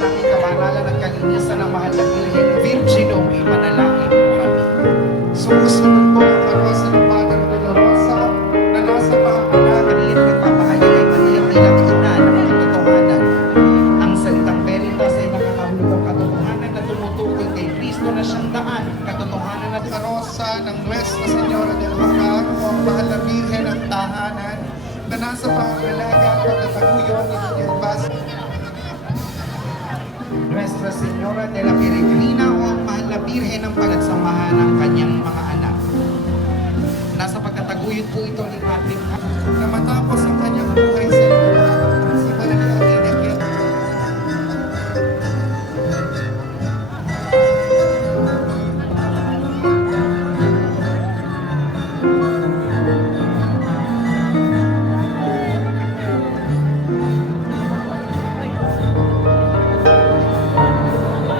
panalangin, kabanalan at kalinisan ng mahal na Birhen Virgino, ipanalangin mo kami. Sumusunod po ang karosa ng Padre Dolorosa na nasa pangalaga. Maria nagpapahayag kay Maria bilang ina ng katotohanan. Ang salitang veritas ay nakakahulugang katotohanan na tumutukoy kay Kristo na siyang daan, katotohanan at Karosa ng Nuestra Señora del Bacar o ang mahal na Birhen ng tahanan na nasa pangalaga at pagtataguyod ni Miguel Vaz. Nuestra Señora de la Peregrina o ang mahal na Birhen ng panagsamahan ng kanyang mga anak. Nasa pagtataguyod po ito ni Patrick Na matapos ang kanyang buhay sa lupa, si Maria ay nagkit.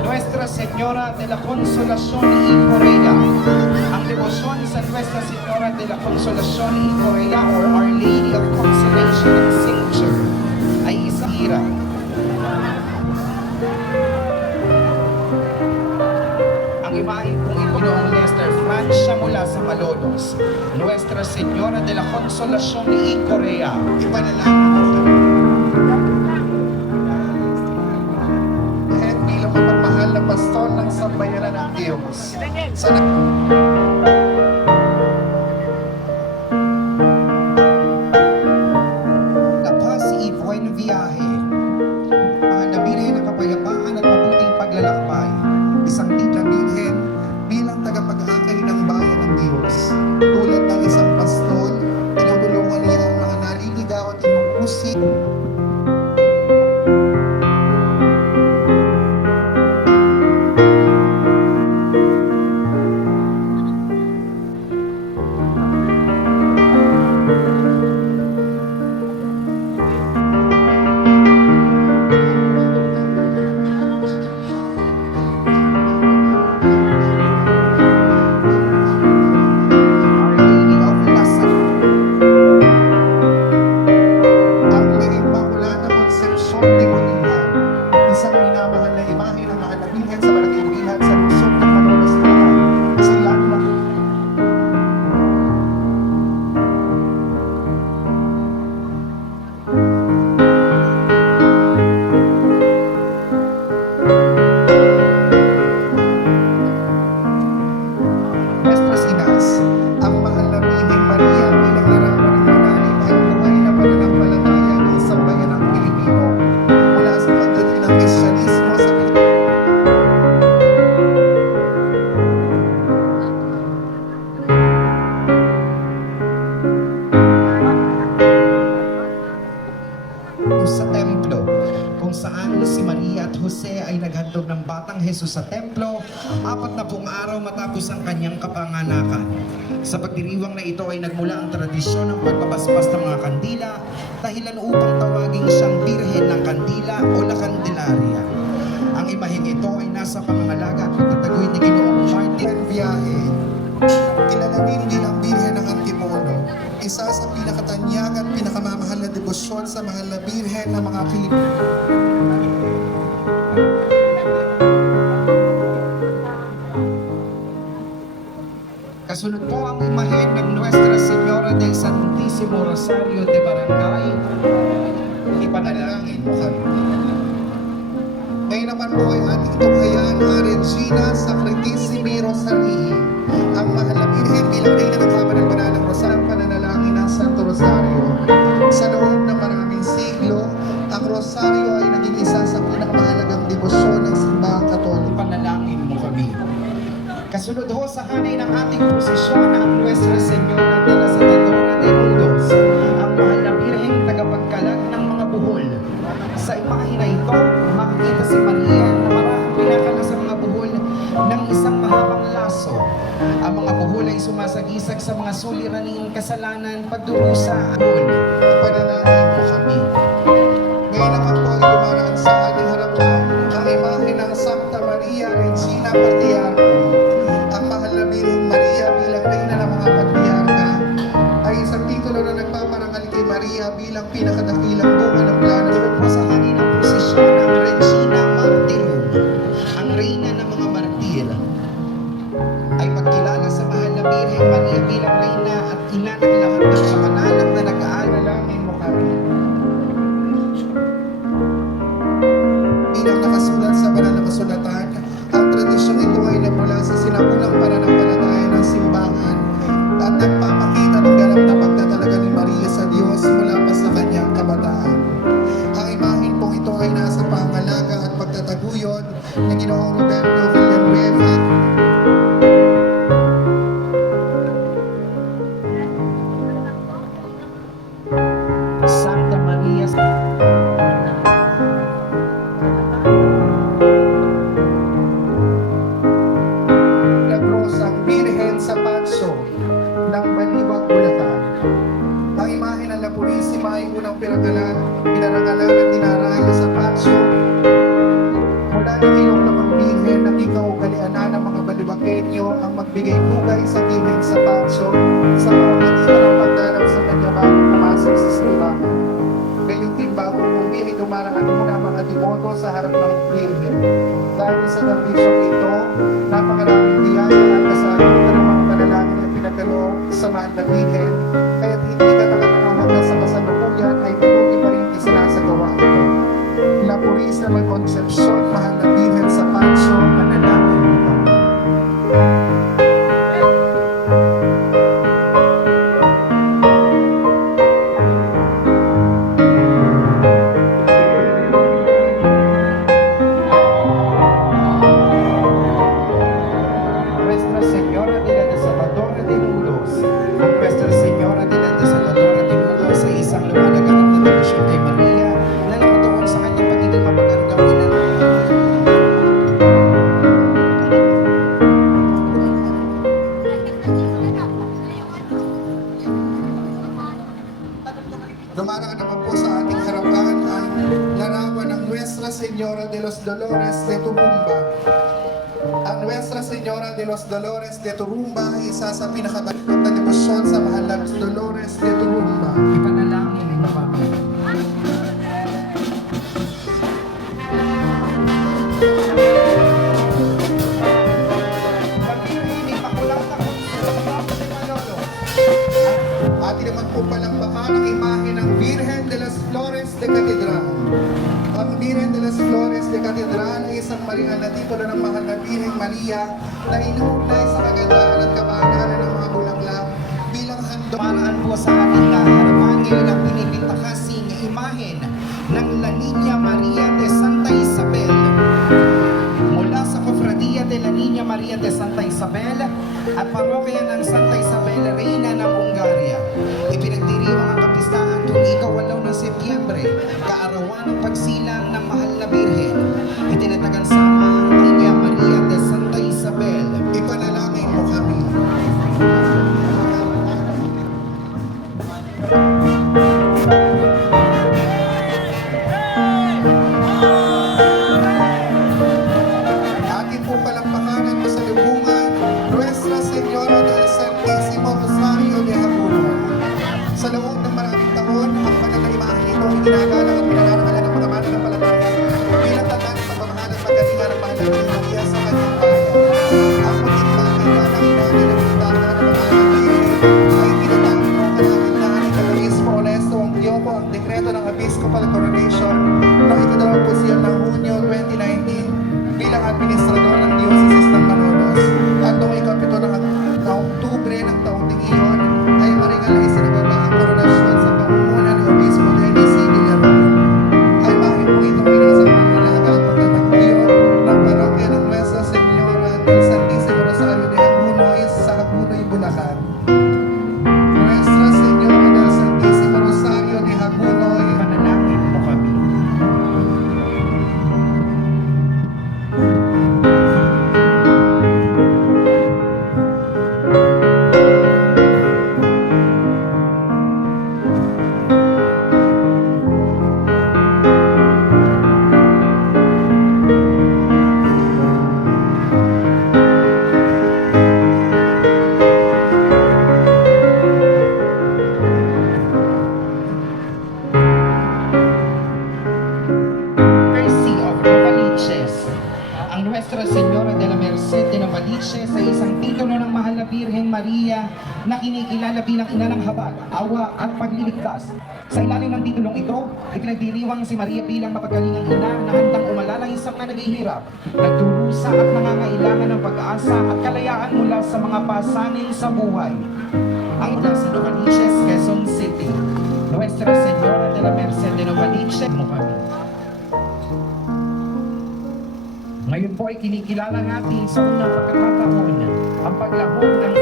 Nuestra Señora de la Consolación y Correa. Ang debosyon sa Nuestra Señora de la Consolación y Correa or Our Lady of Consolation and Cincture ay isang hira. Ang imahe kong ito noong Lester, Francia mula sa Malolos. Nuestra Señora de la Consolación y Correa. Ipanalangin mo kami. Dahil bilang mapagmahal na pastor ng sambayanan ng Diyos. Sa La Paz y Buen Viaje. Mahal na Birhen ng kapayapaan at mabuting paglalakbay. isang tita Birhen bilang tagapag-akay ng bayan ng Diyos. Tulad ng isang pastol, tinutulungan niya ang mga naliligaw at inuusig. Our Lady of Lasal. Ang Immaculada Concepcion de Bolivar, isang minamahal na imahe ng mahal na Birhen sa Barangay Bilhan sa lungsod ng Malolos Bulacan. Sila na Nuestras Inas, ang mahal na Birhen Maria bilang larawan ng malalim at buhay na pananampalataya ng sambayan ng Pilipino mula sa pagdating ng Kristyanismo sa Sa templo, kung saan si Maria at Jose ay naghandog ng batang Jesus sa templo, 40 araw matapos ang kanyang kapanganakan. Sa pagdiriwang na ito ay nagmula ang tradisyon ng pagbabasbas ng mga kandila, dahilan upang tawaging siyang Birhen ng Kandila o La Candelaria. Ang imaheng ito ay nasa pangangalaga at pagtataguyod ni Ginoong Martin. Birhen Biyahe, kilala rin bilang Birhen ng Antimono, isa sa pinakatanyag at pinakamamahal na debosyon sa mahal na Birhen ng mga Pilipino. Kasunod po ang imahen ng Nuestra Señora del Santísimo Rosario de Barangay. Ipanalangin mo kami. Ngayon naman po ay ating tunghayan ang Regina Sacratissimi Rosalii, ang mahal na Birhen bilang reyna ng kabanal-banal ng Rosario, pananalangin ng Santo Rosario. Sa loob ng maraming siglo, ang Rosario ay naging isa sa pinakamahalagang debosyon ng simbahang Katoliko. Panalangin mo kami. Kasunod ho sa hanay ng ating prosesyon ang Nuestra Señora de la Salvadora de Mundos, ang mahal na Birhen tagapagkalat ng mga buhol. Sa imahe na ito, makikita si Maria na marahang pinakala sa mga buhol ng isang mahabang laso. Ang mga buhol ay sumasagisag sa mga suliraning kasalanan pagdurusa. Panalangin mo kami. Ngayon naman po ay dumaraan sa ating harapan ang imahe ng Santa Maria Regina Patriarca. Ang mahal na Birhen Maria bilang reyna ng mga patriarka ay isang titulo na nagpaparangal kay Maria bilang pinakadakilang bunga ng plano. Po sa hanay ng prosesyon ang Regina Maria na Ginoong Roberto Villanueva. Santa Maria Milagrosang Birhen sa Patso ng Baliwag, Bulacan. Ang imahe ng La Purisima ay unang pinarangalan at dinarayo sa Patso mula ng ilong ng mga Birhen na ikaugalianan ng mga Baliwagenyo ang magbigay pugay sa Birhen sa Patso sa pamamagitan ng pagdalaw sa kanya bago pumasok sa simbahan. Gayong din bago umuwi ay dumaraan muna ang mga demoto sa harap ng Birhen. Dahil sa serbisyong ito, napakaraming biyaya at kasalukuyan ng mga panalangin na pinagkaloob sa mahal na Birhen, kaya't hindi ka nakakahanggang sa kasalukuyan ay patuloy pa rin isinasagawa ito. La Purísima Concepcion, mahal na Birhen sa Patso, panalangin mo kami. Nuestra Señora de la Desalmadora de Nudos. Ang Nuestra Señora de la Desalmadora de Nudos ay isang lumalaganap na debosyon kay Maria na nakatuon sa kanyang pagiging mapagandang ina. Dumaraan naman po sa ating harapan ang larawan ng Nuestra Señora de los Dolores de Turumba. Ang Nuestra Señora de los Dolores de Turumba ay isa sa pinakabalot na debosyon sa mahal na Dolores de Turumba. Ipanalangin mo kami. Pag-ibig, pakulang ako sa mga ni Manolo. Atin naman po palakpakan ang imahe ng Virgen de las Flores de Catedral. Ang Virgen de las Flores de Catedral ay isang marihan na titulo ng mahal na Virgen Maria na inuugnay sa kagandahan at kabanalan ng mga bulaklak bilang handog. Dumaraan po sa ating harapan ngayon ang pinipintakasing imahen ng La Niña Maria de Santa Isabel. Mula sa Cofradía de La Niña Maria de Santa Isabel at Parokya ng Santa Isabel, Reina ng Bulgaria. Ipinagdiriwang ang kapistahan tuwing ika-8 ng Setyembre, kaarawan ng pagsilang ng mahal na Birhen. Itinatagan sama ang Niña Maria de Santa Isabel. Ipanalangin mo kami. Atin po palakpakan at pasalubungan Nuestra Señora del Santísimo Rosario de Jabulo. Sa loob ng maraming taon, ang pananaimahan ito ay ginagalang at pinananahalan ng mga mananampalataya bilang tanda ng pagmamahal at paggalingan ng mahal na Maria sa kanyang bayan. Ang pagkitbagay na ng inamin ng bintana ng mga ay pinatawag mo kalagitnaan ni Katarismo Honesto ang Tiyoko ang dekreto ng Episcopal Coronation noong ika-2 ng Hunyo 2019 bilang administrador ng Diocese ng Malolos. At noong ika-7 ng Oktubre ng taong ding iyon ay maringal ay sinagawa ang koronasyon sa pangunguna ng Obispo Dennis C. Villanueva. Ay bakit po ito ay nasa pangalaga at pagtatagpuyo ng parokya ng Nuestra Señora del Santísimo Rosario de Hagunoy sa Hagunoy, Bulacan. Nuestra Señora del Santísimo Rosario de Hagunoy, Ipanalangin mo kami. Mercy of Novaliches. Ang Nuestra Señora de la Merced de Novaliches ay isang titulo ng mahal na Birhen Maria na kinikilala bilang ina ng habag, awa at pagliligtas. Sa ilalim ng titulong ito, ipinagdiriwang si Maria bilang mapagalingang ina na handang umalalay sa mga naghihirap, nagdurusa at nangangailangan ng pag-asa at kalayaan mula sa mga pasanin sa buhay. Ang mula sa Novaliches, Quezon City. Nuestra Señora de la Merced de Novaliches mo kami. Ngayon po ay kinikilala natin sa unang pagkakataon ang paglahok ng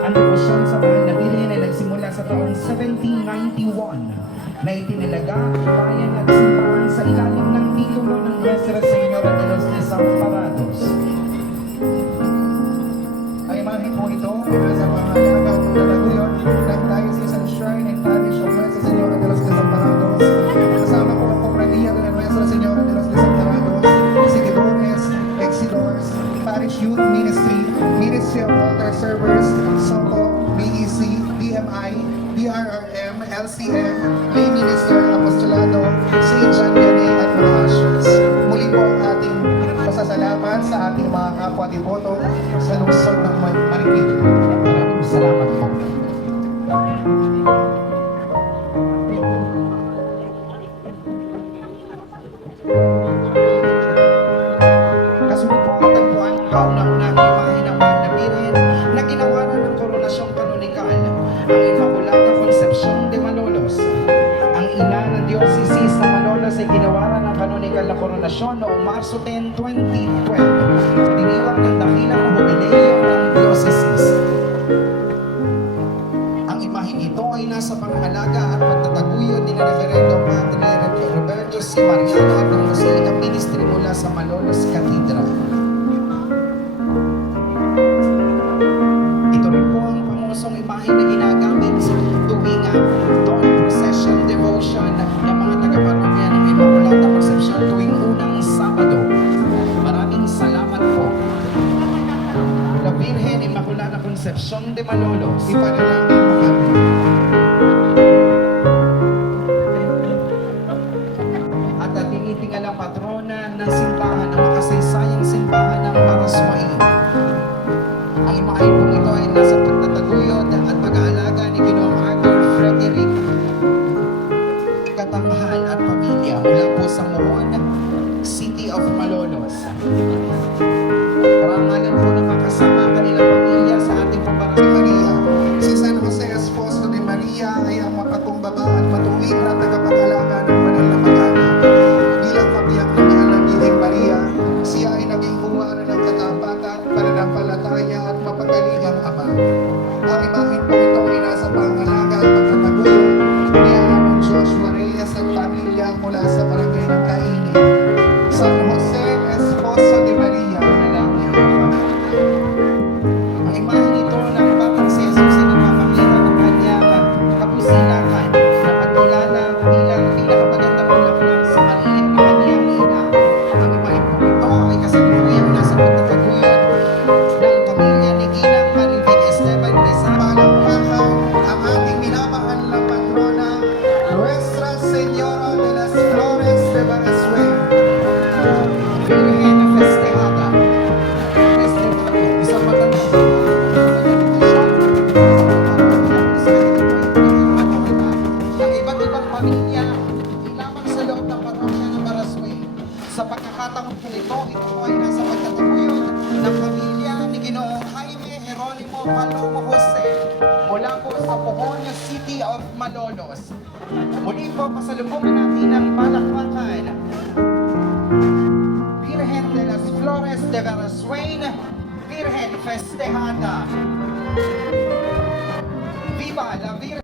ang devosyon sa mahal na Birhen ay nagsimula sa taong 1791 na itinalaga ang bayan at simbahan sa ilalim ng titulo ng Nuestra Señora de los Desamparados. Ang imahe po ito ay nasa pangalaga at pagdadaguyon ng Diocesan Shrine and Parish of Nuestra Señora de los Desamparados. Kasama po ang Cofradía de la Nuestra Señora de los Desamparados, Seguidores, Exidors, Parish Youth Ministry, Ministry of Altar Servers, SOCO, BEC, BMI, BRRM, LCM, Lay Minister, Apostolado, St. John Vianney at mga ushers. Muli po ang ating pasasalamat sa ating mga kapwa deboto sa lungsod ng Marikina. Maraming salamat po. Kasunod po ang tagpuan ng kauna-unang imahe ng mahal na Birhen na ginawaran ng koronasyong kanonikal, ang Immaculada Concepcion de Malolos. Ang ina ng Dioceses ng Malolos ay ginawaran ng kanonikal na koronasyon noong Marso 10, 2012. Diniwang ng dakilang jubileo ng Dioceses. Ang imaheng ito ay nasa pangalaga at pagtataguyod ni Reverendo Padre Roberto C. Mariano at ng Basilica Ministry mula sa Malolos Cathedral. Ito rin po ang pangusong imahe na ginagamit sa tuwing dawn procession devotion ng mga taga-parokya ng Immaculada Concepcion tuwing unang Sabado. Maraming salamat po. La Virgen Immaculada Concepcion de Malolos. Ipanalangin mo kami. At tinitingalang patrona ng simbahan, ng makasaysayang simbahan ng Paraswain. Ang imahe pong ito ay nasa pagtataguyod at pag-aalaga ni Ginoong Arthur Frederick Katamahal at pamilya mula po sa Moon, City of Malolos. Parangalan po ng makasama ang kanilang pamilya sa ating Si pabarangay. Maria, si San Jose Esposo de Maria ay ang mapatumbaba at matuwid na tagapag-alaga ng banal na mag-anak. Bilang kabiyak ng mahal na Birhen Maria, siya ay naging buwan ng katapatan, pananampalataya at mapagalingang ama. Ang imahen po ito ay nasa pangalaga at pagtataguyod ni Aaron Joshua Reyes at pamilya mula sa barangay ng Kaini. San Jose Esposo de Maria, Manalangin po kami. Ang imahen ito ng batang si Jesus ay nagpapakita ng kanyang kapusilangan na pagkilala bilang pinakamaganda bulaklak sa Maria na kanyang ina. Ang imahen po ito ay kasalukuyang nasa pagtataguyod ng pamilya ni Ginang Maribel Esteban Rizal. Palakpakan ang ating minamahal na patrona, Nuestra Señora de las Flores de Barasuen. Virgen Festejada. Isang magandang ng iba't ibang pamilya, hindi lamang sa loob ng parokya ng Barasway. Sa pagkakataon po ito ay nasa pagtataguyod ng pamilya ni Ginoong Jaime Jeronimo Palomo Jose mula po sa Pohon, City of Malolos. Muli po pasalubungin natin ang palakpakan. Virgen de las Flores de Baraswain, Virgen Festejada. Viva la Virgen!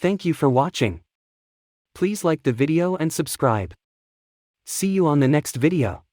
Thank you for watching. Please like the video and subscribe. See you on the next video.